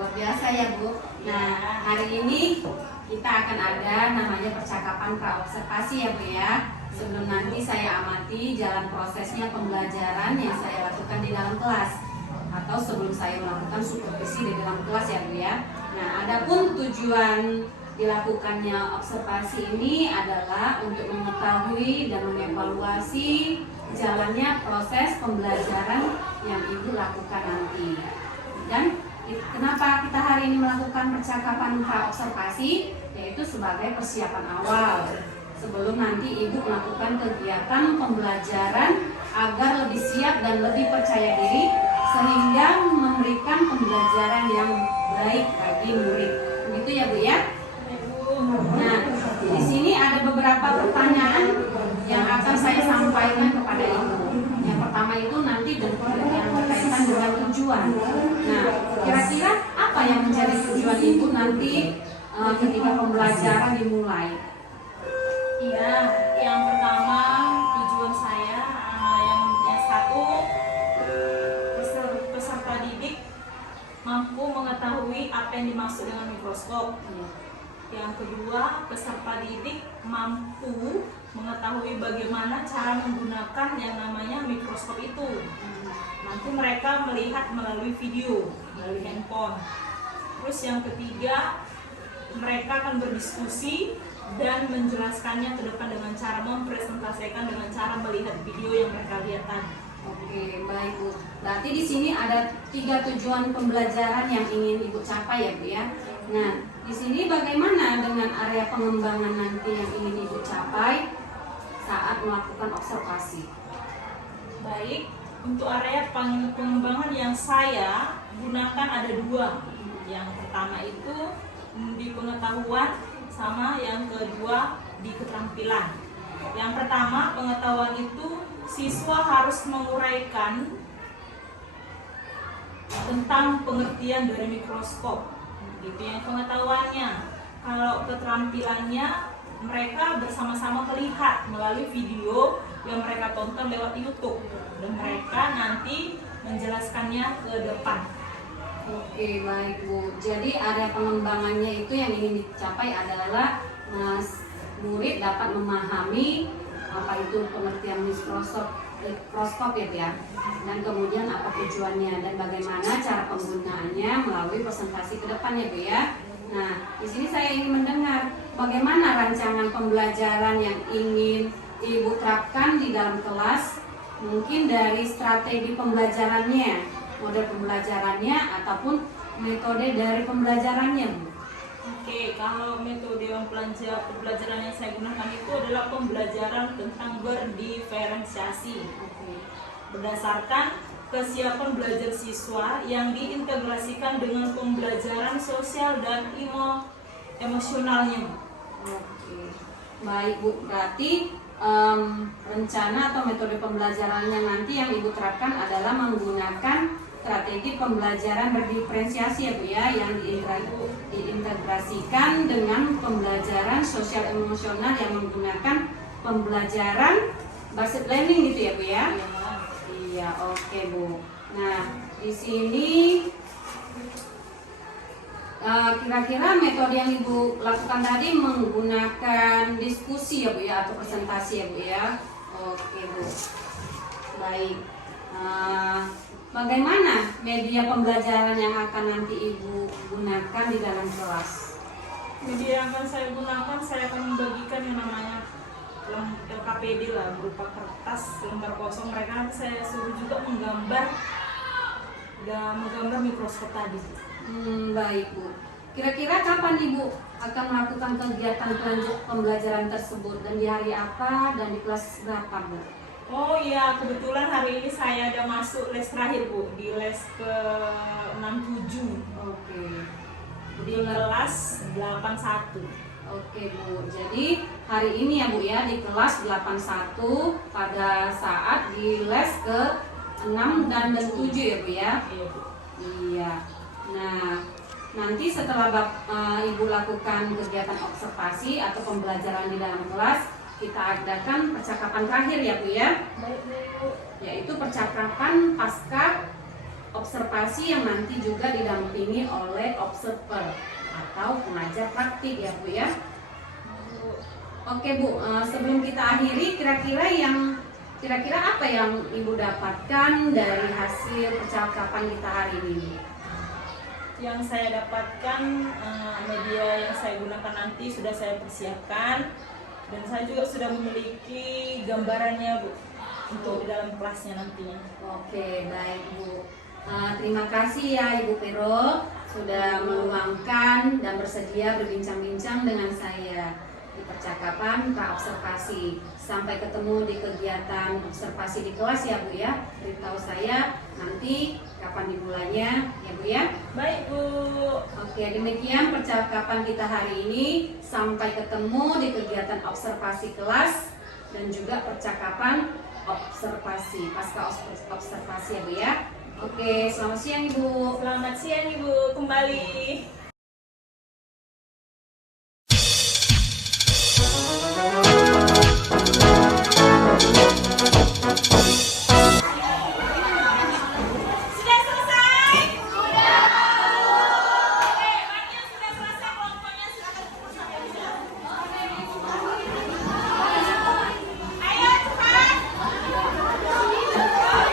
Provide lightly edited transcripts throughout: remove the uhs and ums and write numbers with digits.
luar biasa ya Bu. Nah, hari ini kita akan ada namanya percakapan praobservasi ya Bu ya. Sebelum nanti saya amati jalan prosesnya pembelajaran yang saya lakukan di dalam kelas, atau sebelum saya melakukan supervisi di dalam kelas ya Bu ya. Nah, adapun tujuan dilakukannya observasi ini adalah untuk mengetahui dan mengevaluasi jalannya proses pembelajaran yang Ibu lakukan nanti. Dan kenapa kita hari ini melakukan percakapan praobservasi? Yaitu sebagai persiapan awal sebelum nanti Ibu melakukan kegiatan pembelajaran agar lebih siap dan lebih percaya diri sehingga memberikan pembelajaran yang baik bagi murid. Begitu ya Bu ya? Nah, di sini ada beberapa pertanyaan yang akan saya sampaikan kepada Ibu. Yang pertama itu nanti yang berkaitan dengan tujuan. Nah, kira-kira apa yang menjadi tujuan Ibu nanti ketika pembelajaran dimulai? Iya, yang pertama tujuan saya yang satu, peserta didik mampu mengetahui apa yang dimaksud dengan mikroskop. Yang kedua, peserta didik mampu mengetahui bagaimana cara menggunakan yang namanya mikroskop itu. Nanti mereka melihat melalui video, melalui handphone. Terus yang ketiga, mereka akan berdiskusi dan menjelaskannya ke depan dengan cara mempresentasikan dengan cara melihat video yang mereka lihat tadi. Oke, baik Bu. Berarti di sini ada 3 tujuan pembelajaran yang ingin Ibu capai ya Bu ya. Nah, di sini bagaimana dengan area pengembangan nanti yang ingin Ibu capai saat melakukan observasi? Baik, untuk area pengembangan yang saya gunakan ada 2. Yang pertama itu di pengetahuan, sama yang kedua di keterampilan. Yang pertama, pengetahuan itu siswa harus menguraikan tentang pengertian dari mikroskop. Gitu yang pengetahuannya. Kalau keterampilannya, mereka bersama-sama melihat melalui video yang mereka tonton lewat YouTube, dan mereka nanti menjelaskannya ke depan. Oke, baik Bu. Jadi area pengembangannya itu yang ingin dicapai adalah murid dapat memahami apa itu pengertian mikroskop ya, dan kemudian apa tujuannya dan bagaimana cara penggunaannya melalui presentasi ke depannya Bu ya. Nah, di sini saya ingin mendengar bagaimana rancangan pembelajaran yang ingin Ibu terapkan di dalam kelas, mungkin dari strategi pembelajarannya, model pembelajarannya ataupun metode dari pembelajarannya Bu. Oke, kalau metode pembelajaran yang saya gunakan itu adalah pembelajaran tentang berdiferensiasi. Berdasarkan kesiapan belajar siswa yang diintegrasikan dengan pembelajaran sosial dan emosionalnya. Oke, baik Bu. Berarti rencana atau metode pembelajarannya nanti yang Ibu terapkan adalah menggunakan strategi pembelajaran berdiferensiasi ya Bu ya, yang diintegrasikan dengan pembelajaran sosial emosional yang menggunakan pembelajaran based learning gitu ya Bu ya. Iya, oke Bu. Nah, di sini kira-kira metode yang Ibu lakukan tadi menggunakan diskusi ya Bu ya, atau presentasi ya Bu ya. Oke Bu. Baik. Bagaimana media pembelajaran yang akan nanti Ibu gunakan di dalam kelas? Media yang akan saya gunakan, saya akan membagikan yang namanya LKPD lah, berupa kertas lembar kosong. Mereka nanti saya suruh juga menggambar mikroskop tadi. Baik Bu. Kira-kira kapan Ibu akan melakukan kegiatan pembelajaran tersebut, dan di hari apa dan di kelas berapa Bu? Oh iya, kebetulan hari ini saya ada masuk les terakhir Bu, di les ke 67. Oke. Di kelas 81. Oke Bu, jadi hari ini ya Bu ya, di kelas 81 pada saat di les ke 6 dan 7 ya Bu ya. Iya Bu. Iya. Nah, nanti setelah Ibu lakukan kegiatan observasi atau pembelajaran di dalam kelas, kita adakan percakapan terakhir ya Bu ya. Baik Bu. Yaitu percakapan pasca observasi yang nanti juga didampingi oleh observer atau pengajar praktik ya Bu ya. Oke Bu, sebelum kita akhiri, kira-kira apa yang Ibu dapatkan dari hasil percakapan kita hari ini? Yang saya dapatkan, media yang saya gunakan nanti sudah saya persiapkan, dan saya juga sudah memiliki gambarannya Bu untuk di dalam kelasnya nantinya. Oke, baik Bu. Terima kasih ya Ibu Vero sudah meluangkan dan bersedia berbincang-bincang dengan saya di percakapan praobservasi. Sampai ketemu di kegiatan observasi di kelas ya Bu ya. Beritahu saya nanti kapan dimulainya ya Bu ya. Baik Bu. Oke, demikian percakapan kita hari ini. Sampai ketemu di kegiatan observasi kelas dan juga percakapan observasi pasca observasi ya Bu ya. Oke, selamat siang Ibu. Selamat siang Ibu, kembali. Sudah selesai? Sudah. Oke, bagi yang sudah selesai kelompoknya silakan kumpul sampai di sini. Ayo cepat. Oke, kelompok ya.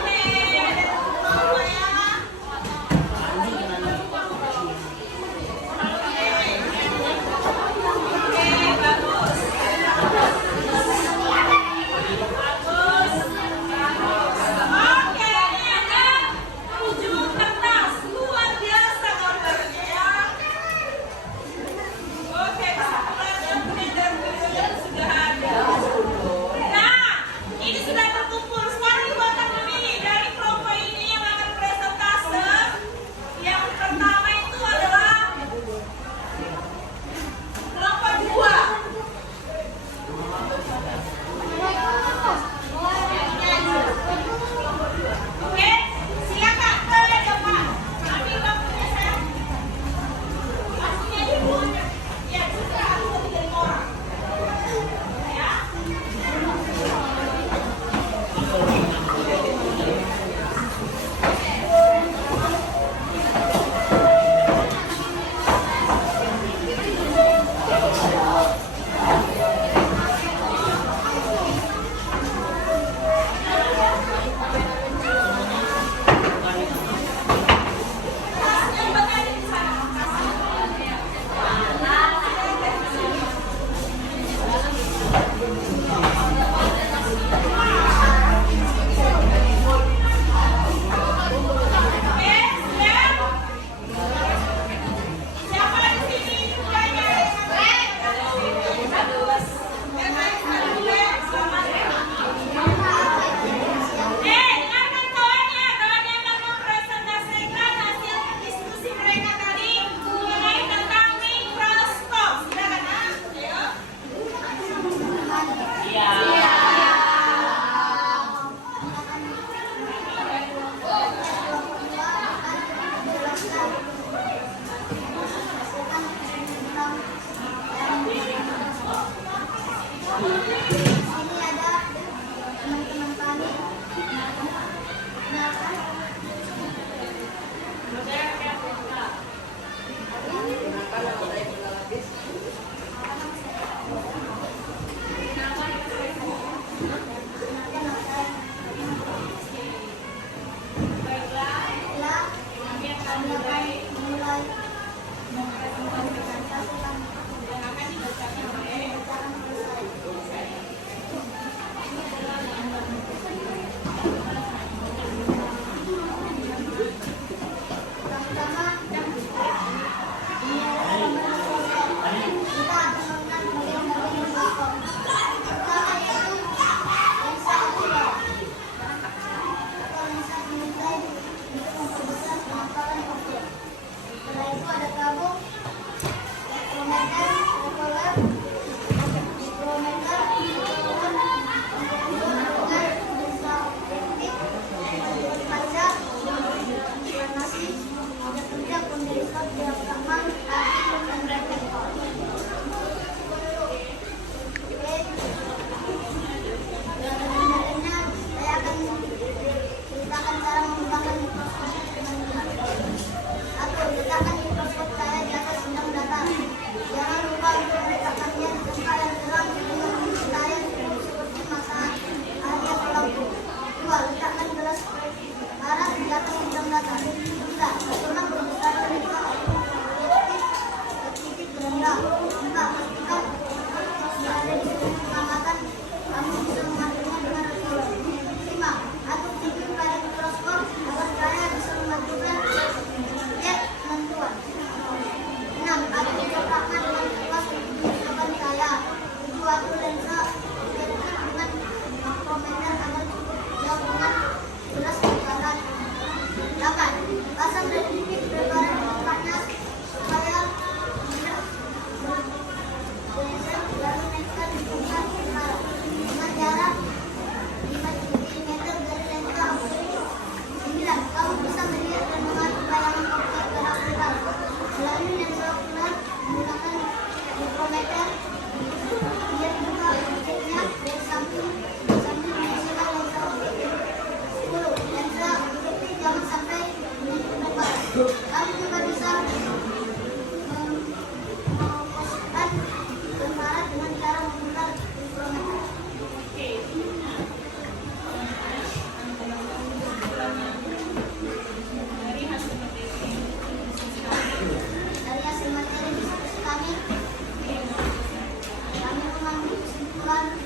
dimasukkan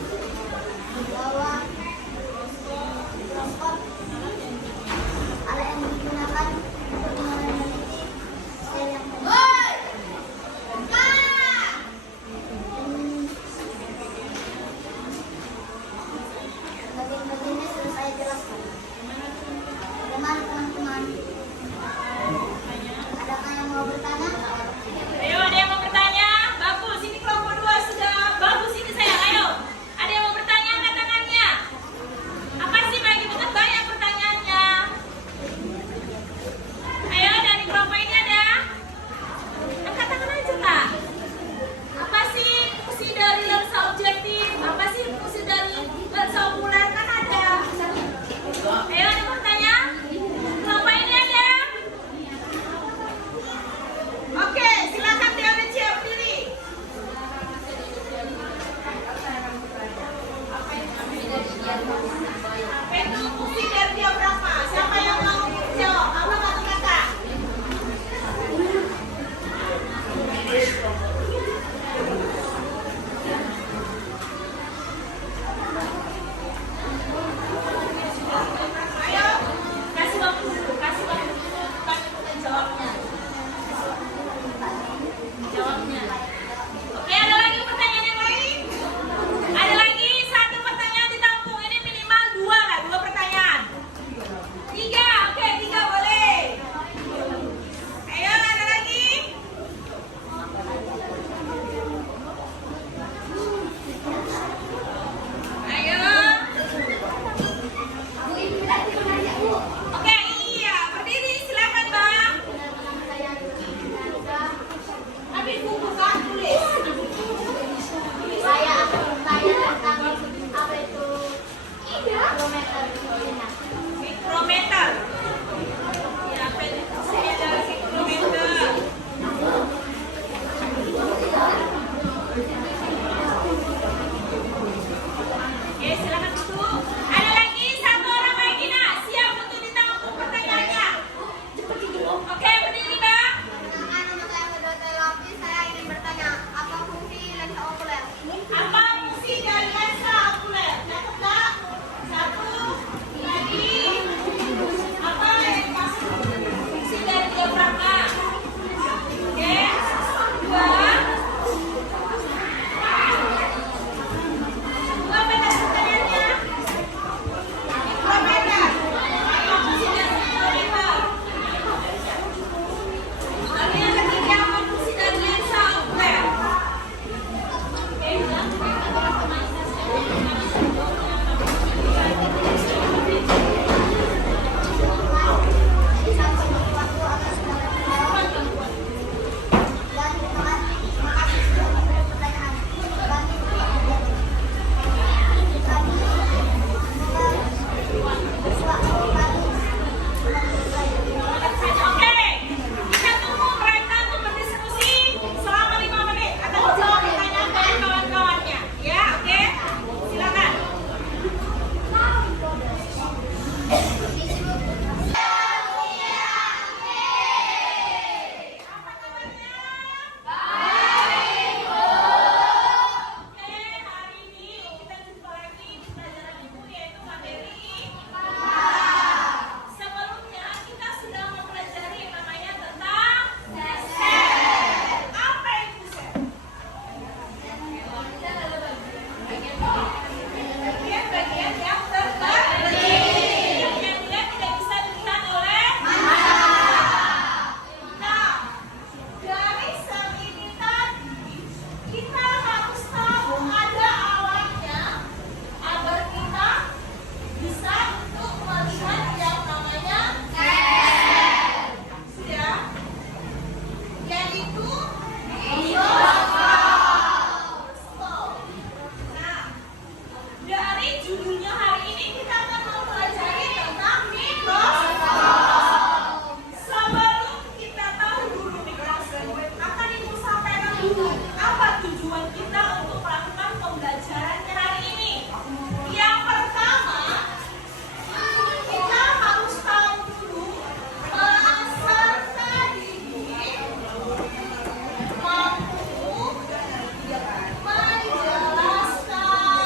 di bawah mikroskop. Alat yang digunakan untuk meneliti sel yang bagian-bagiannya sudah saya jelaskan. Bagaimana teman-teman? Adakah yang mau bertanya? Ayo, ada yang mau bertanya? Bagus, ini kelompok 2 sudah bagus ini saya. Ayo, ada yang mau bertanya angkat tangannya. Apa sih bagi betul banyak pertanyaannya? Ayo, dari kelompok ini ada? Angkat tangan aja kak. Apa sih fungsi dari lensa objektif? Apa sih fungsi dari lensa okuler? Kan ada. Ayo, ada yang mau bertanya? Kelompok ini ada? Oke, silakan diambil siap diri. Apa itu fungsi dari diafragma? Siapa yang mau jawab? Apa kata kakak? Ayo, kasih waktu dulu, kasih waktu dulu. Jawabnya. Jawabnya. Oke, ada lagi pertanyaan yang lain? Ada lagi satu pertanyaan ditampung. Ini minimal 2 lah, 2 pertanyaan. 3, oke 3 boleh. Ayo, ada lagi? Ayo. Oke, iya, berdiri silakan bang. Ambil buku kan tulis. Saya akan bertanya tentang apa itu mikrometer. Mikrometer. Ya, apa itu? Saya dari mikrometer. Oke, silakan duduk. Ada lagi satu orang lagi nak, siap untuk ditampung pertanyaannya. Oke, berdiri bang. Perkenalkan, nama saya Dr. Lofi. Saya ingin bertanya, apa fungsi lensa okuler? Apa fungsi dari lensa okuler? Catat tak? 1, lagi. Apa yang dimaksud fungsi dari diafragma? Oke, 2. 2 beda pertanyaannya. Mikrometer. Apa fungsi dari mikrometer? Lalu yang ketiga, apa fungsi dari lensa okuler? Sampai waktu atas segala penjawab. Dan terima kasih sudah memberi pertanyaan. Bagi Oke, kita tunggu mereka untuk berdiskusi selama 5 menit akan menjawab pertanyaan dari kawan-kawannya. Ya, oke? Silakan. Apa kabarnya? Oke, hari ini kita jumpa lagi di pelajaran ibu yaitu materi sebelumnya kita sudah mempelajari yang namanya tentang sel. Apa itu sel? Bagian-bagian yang terbagi yang dia tidak bisa dilihat oleh mata. Nah, dari sel ini tadi kita harus tahu ada awalnya agar kita bisa untuk melihat yang namanya sel. Sudah? Yaitu mikroskop. Nah, dari judulnya hari ini kita akan mempelajari tentang mikroskop. Sebelum kita tahu dulu mikroskop, akan ibu sampaikan dulu apa tujuan kita untuk melakukan pembelajaran hari ini. Yang pertama, kita harus tahu dulu peserta didik mampu menjelaskan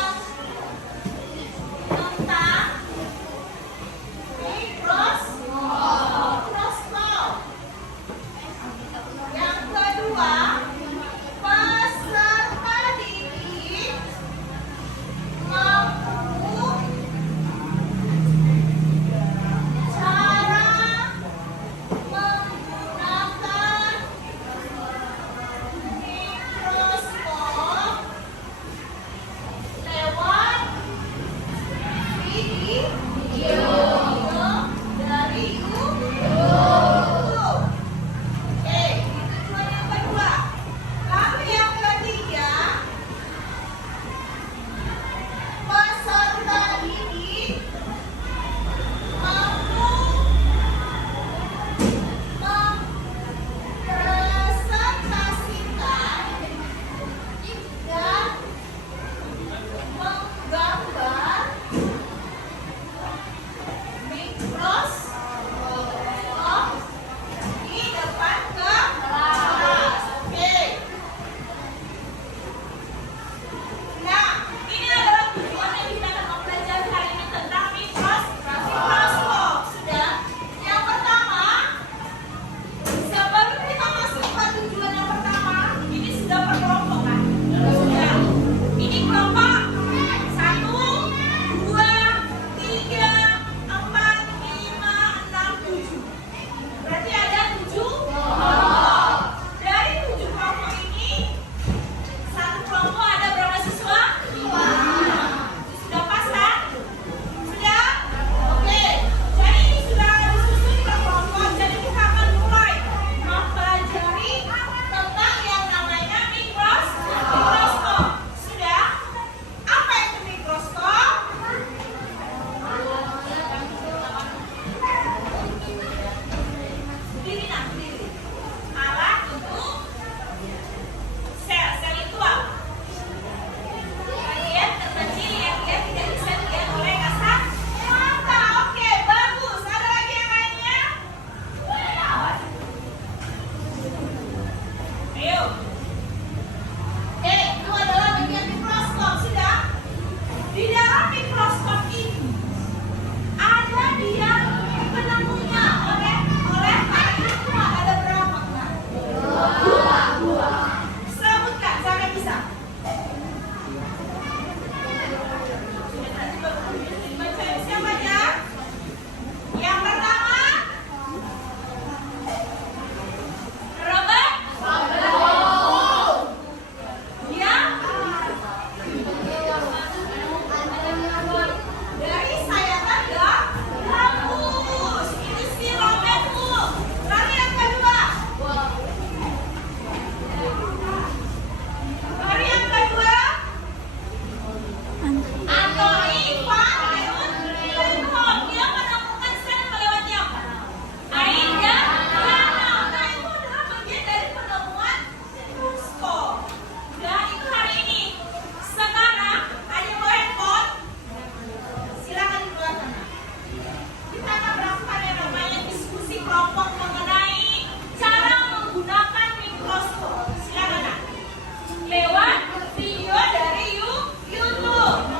Lewat video dari YouTube.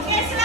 Oke, silakan.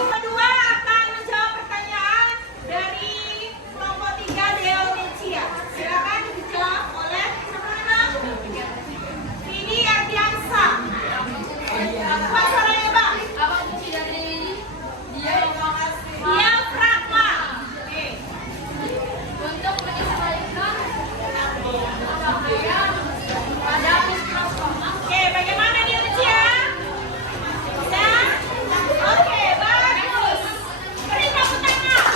Kedua akan menjawab pertanyaan dari kelompok 3 Deonecia. Silakan dijawab oleh Vidi Ardiansa. Pak suaranya Bang. Dia Pragma. Oke. Untuk menyesuaikan pada mikroskop. Oke, bagaimana Deonecia? Bisa? Oke, bagus. Beri tepuk tangan.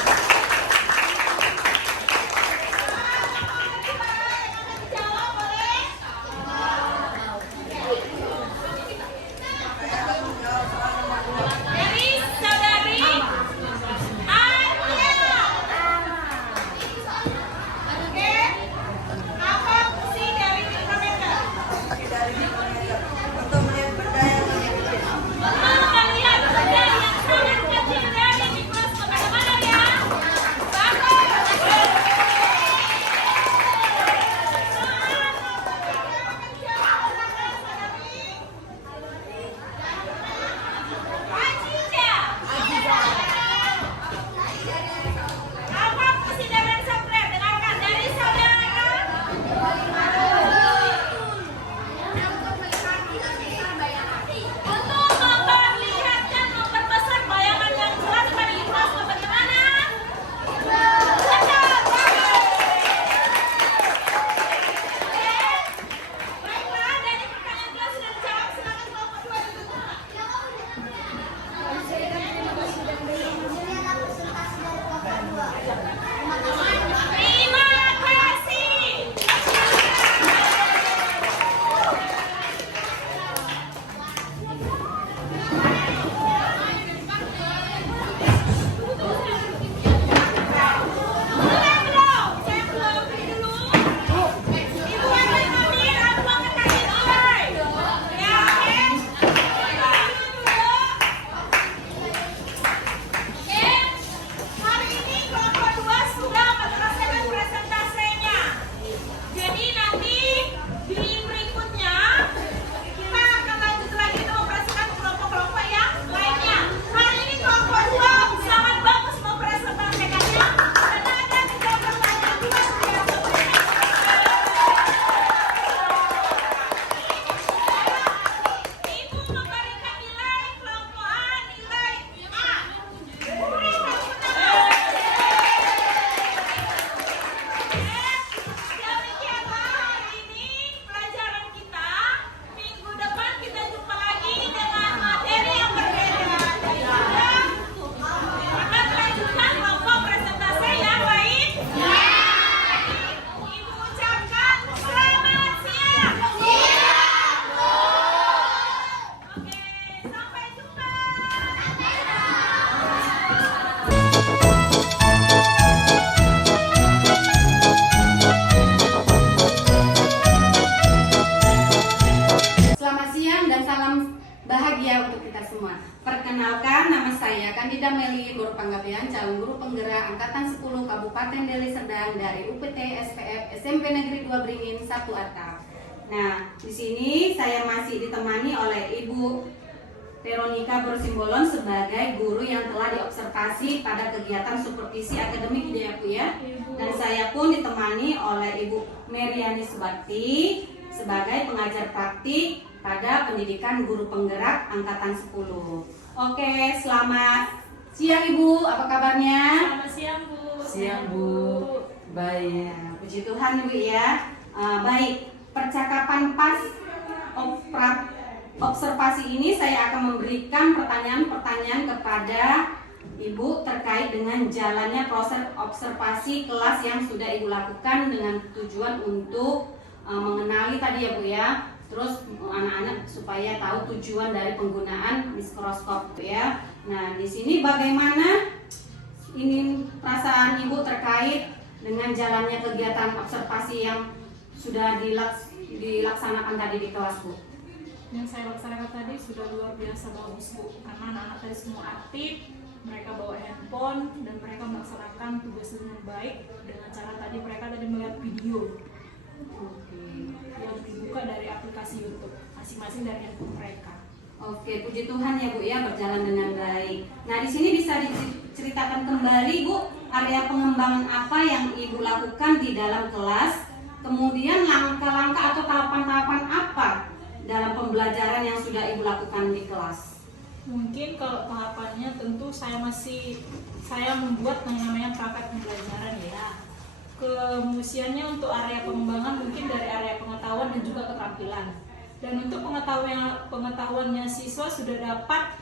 Dijawab oleh dari saudari Arya. Oke. Apa fungsi dari mikrometer? Untuk melihat benda yang lebih kecil. Untuk melihat benda yang sangat kecil dari mikroskop. Bagaimana ya? Bagus. Aziza. Apa fungsi dari sempret? Dengarkan dari saudara. Untuk memperlihatkan, memperbesar bayangan yang jelas pada mikroskop. Bagaimana? Betul. Baiklah, dari pertanyaan kelas sudah dijawab. Silakan kelompok 2 ditutup. Terima kasih. Belum. Saya belum. Beri dulu. Ibu Anda Amir, aku akan kasih nilai. Ya, oke? Oke. Hari ini kelompok 2 sudah menyelesaikan presentasinya. Jadi nanti di berikutnya kita akan lanjut lagi untuk mempresentasikan kelompok-kelompok yang lainnya. Hari ini kelompok 2 sangat bagus mempresentasikannya. Karena ada 3 pertanyaan juga yang Ibu memberikan nilai kelompok A nilai A. Beri tepuk tangan. Demikianlah hari ini pelajaran kita. Minggu depan kita jumpa lagi dengan materi yang berbeda. Dan juga akan melanjutkan kelompok presentasi yang lain. Ibu ucapkan selamat siang. Oke, sampai jumpa. Selamat siang dan salam bahagia untuk kita semua. Perkenalkan, nama saya Kandida Meli Guru Panggabean, calon guru penggerak angkatan 10 Kabupaten Deli Serdang dari UPT SPF SMP Negeri 2 Beringin 1 Atap. Nah, di sini saya masih ditemani oleh Ibu Veronica Bersimbolon sebagai guru yang telah diobservasi pada kegiatan supervisi akademik ya Bu ya. Dan saya pun ditemani oleh Ibu Meriani Subakti sebagai pengajar praktik pada pendidikan guru penggerak angkatan 10. Oke, selamat siang Ibu, apa kabarnya? Selamat siang Bu. Siang Bu. Baik. Ya, puji Tuhan Ibu ya. Baik, percakapan pas observasi ini saya akan memberikan pertanyaan-pertanyaan kepada Ibu terkait dengan jalannya proses observasi kelas yang sudah Ibu lakukan dengan tujuan untuk mengenali tadi ya Bu ya, Terus anak-anak supaya tahu tujuan dari penggunaan mikroskop ya. Nah, di sini bagaimana ini perasaan Ibu terkait dengan jalannya kegiatan observasi yang sudah dilaksanakan tadi di kelas, Bu? Yang saya laksanakan tadi sudah luar biasa bagus, Bu, karena anak-anak tadi semua aktif, mereka bawa handphone dan mereka melaksanakan tugas dengan baik dengan cara tadi mereka tadi melihat video yang dibuka dari aplikasi YouTube masing-masing dari handphone mereka. Oke, puji Tuhan ya Bu ya, berjalan dengan baik. Nah, di sini bisa diceritakan kembali Bu, area pengembangan apa yang Ibu lakukan di dalam kelas, kemudian langkah-langkah atau tahapan-tahapan apa dalam pembelajaran yang sudah Ibu lakukan di kelas? Mungkin kalau tahapannya tentu saya membuat yang namanya perangkat pembelajaran ya. Kemusiannya untuk area pengembangan mungkin dari area pengetahuan dan juga keterampilan. Dan untuk pengetahuannya siswa sudah dapat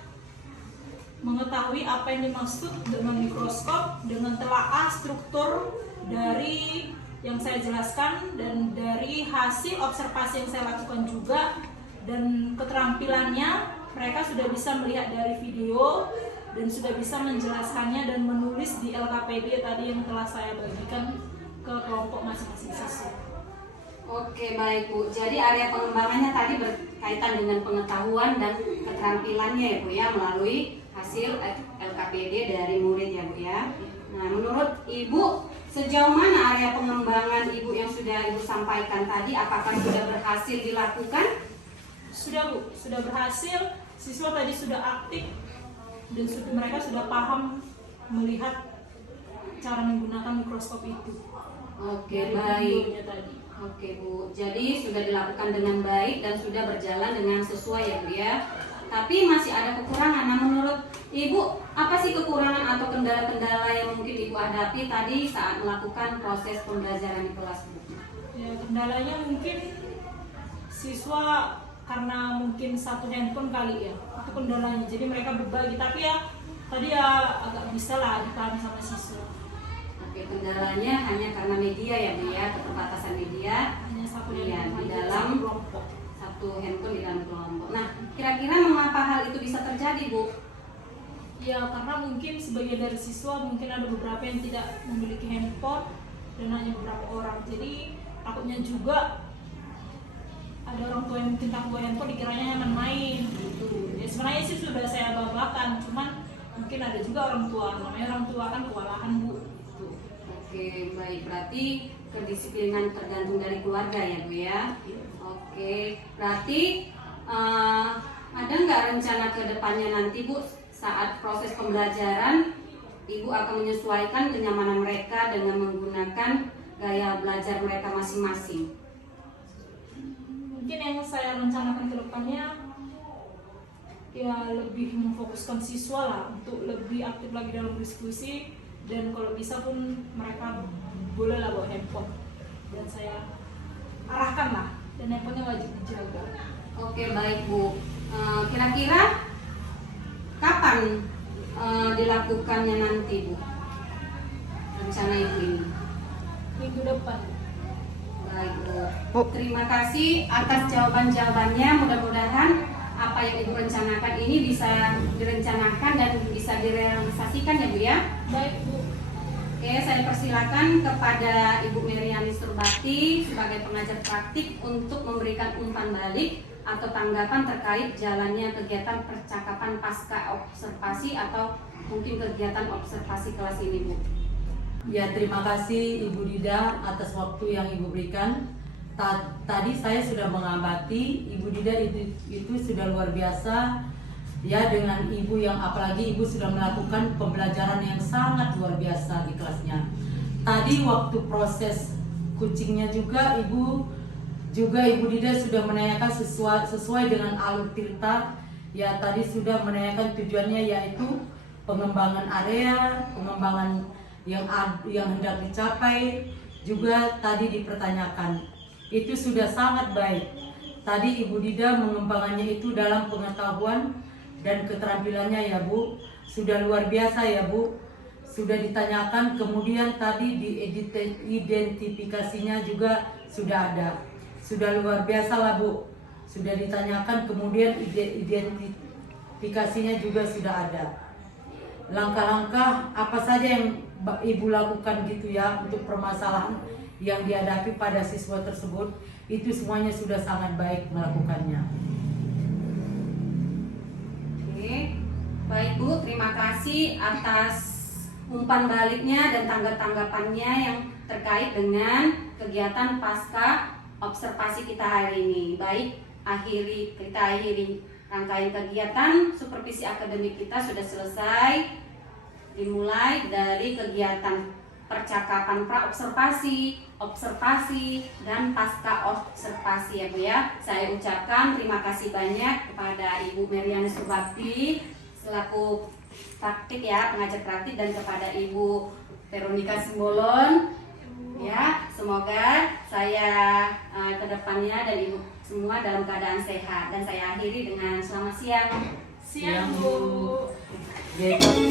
mengetahui apa yang dimaksud dengan mikroskop, dengan telaah struktur dari yang saya jelaskan dan dari hasil observasi yang saya lakukan juga, dan keterampilannya mereka sudah bisa melihat dari video dan sudah bisa menjelaskannya dan menulis di LKPD tadi yang telah saya bagikan ke kelompok masing-masing siswa. Oke, baik Bu. Jadi area pengembangannya tadi berkaitan dengan pengetahuan dan keterampilannya ya Bu ya, melalui hasil LKPD dari murid ya Bu ya. Nah, menurut Ibu sejauh mana area pengembangan Ibu yang sudah Ibu sampaikan tadi, apakah sudah berhasil dilakukan? Sudah Bu, sudah berhasil. Siswa tadi sudah aktif dan mereka sudah paham melihat cara menggunakan mikroskop itu. Oke, Dari baik. videonya tadi. Oke Bu, jadi sudah dilakukan dengan baik dan sudah berjalan dengan sesuai ya Bu ya. Tapi masih ada kekurangan. Nah, menurut Ibu, apa sih kekurangan atau kendala-kendala yang mungkin Ibu hadapi tadi saat melakukan proses pembelajaran di kelas Bu? Ya, kendalanya mungkin siswa karena mungkin satu handphone kali ya, itu kendalanya. Jadi mereka berbagi, tapi ya tadi ya agak bisa lah dipahami sama siswa. Oke, kendalanya hanya karena media ya Bu ya, keterbatasan media. Hanya satu Iya, handphone di aja, dalam satu kelompok. satu handphone di dalam kelompok. Nah, kira-kira mengapa hal itu bisa terjadi Bu? Ya karena mungkin sebagian dari siswa mungkin ada beberapa yang tidak memiliki handphone dan hanya beberapa orang. Jadi takutnya juga ada orang tua yang mungkin takut handphone dikiranya main-main gitu. Ya sebenarnya sih sudah saya babakan, cuman mungkin ada juga orang tua, namanya orang tua kan kewalahan Bu. Gitu. Oke, baik. Berarti kedisiplinan tergantung dari keluarga ya Bu ya. Oke, berarti ada nggak rencana ke depannya nanti Bu saat proses pembelajaran Ibu akan menyesuaikan kenyamanan mereka dengan menggunakan gaya belajar mereka masing-masing? Mungkin yang saya rencanakan ke depannya ya lebih memfokuskan siswa lah untuk lebih aktif lagi dalam diskusi, dan kalau bisa pun mereka bolehlah bawa handphone dan saya arahkan lah, dan handphonenya wajib dijaga. Oke, baik Bu. Kira-kira kapan dilakukannya nanti Bu rencana Ibu ini? Minggu depan. Baik Bu. Terima kasih atas jawaban-jawabannya. Mudah-mudahan apa yang Ibu rencanakan ini bisa direncanakan dan bisa direalisasikan ya Bu ya. Baik Bu. Oke, saya persilakan kepada Ibu Meriani Surbati sebagai pengajar praktik untuk memberikan umpan balik atau tanggapan terkait jalannya kegiatan percakapan pasca observasi atau mungkin kegiatan observasi kelas ini Bu. Ya, terima kasih Ibu Dida atas waktu yang Ibu berikan. Tadi saya sudah mengamati Ibu Dida itu sudah luar biasa ya, dengan Ibu yang apalagi Ibu sudah melakukan pembelajaran yang sangat luar biasa di kelasnya. Tadi waktu proses kucingnya juga Ibu Dida sudah menanyakan sesuai dengan alur cerita ya. Tadi sudah menanyakan tujuannya yaitu pengembangan area, pengembangan yang hendak dicapai juga tadi dipertanyakan. Itu sudah sangat baik. Tadi Ibu Dida mengembangannya itu dalam pengetahuan dan keterampilannya ya Bu, sudah luar biasa ya Bu. Sudah ditanyakan, kemudian tadi identifikasinya juga sudah ada. Sudah luar biasa lah Bu. sudah ditanyakan, kemudian identifikasinya juga sudah ada. Langkah-langkah apa saja yang Ibu lakukan gitu ya untuk permasalahan yang dihadapi pada siswa tersebut, itu semuanya sudah sangat baik melakukannya. Oke, baik Bu, terima kasih atas umpan baliknya dan tanggapannya yang terkait dengan kegiatan pasca observasi kita hari ini. Baik, kita akhiri rangkaian kegiatan supervisi akademik kita sudah selesai. Dimulai dari kegiatan percakapan pra-observasi, observasi, dan pasca observasi ya Bu ya. Saya ucapkan terima kasih banyak kepada Ibu Meriana Surbakti selaku praktik ya, pengajar praktik, dan kepada Ibu Veronica Simbolon ya. Semoga saya kedepannya dan Ibu semua dalam keadaan sehat, dan saya akhiri dengan selamat siang. Siang Bu. Yaitu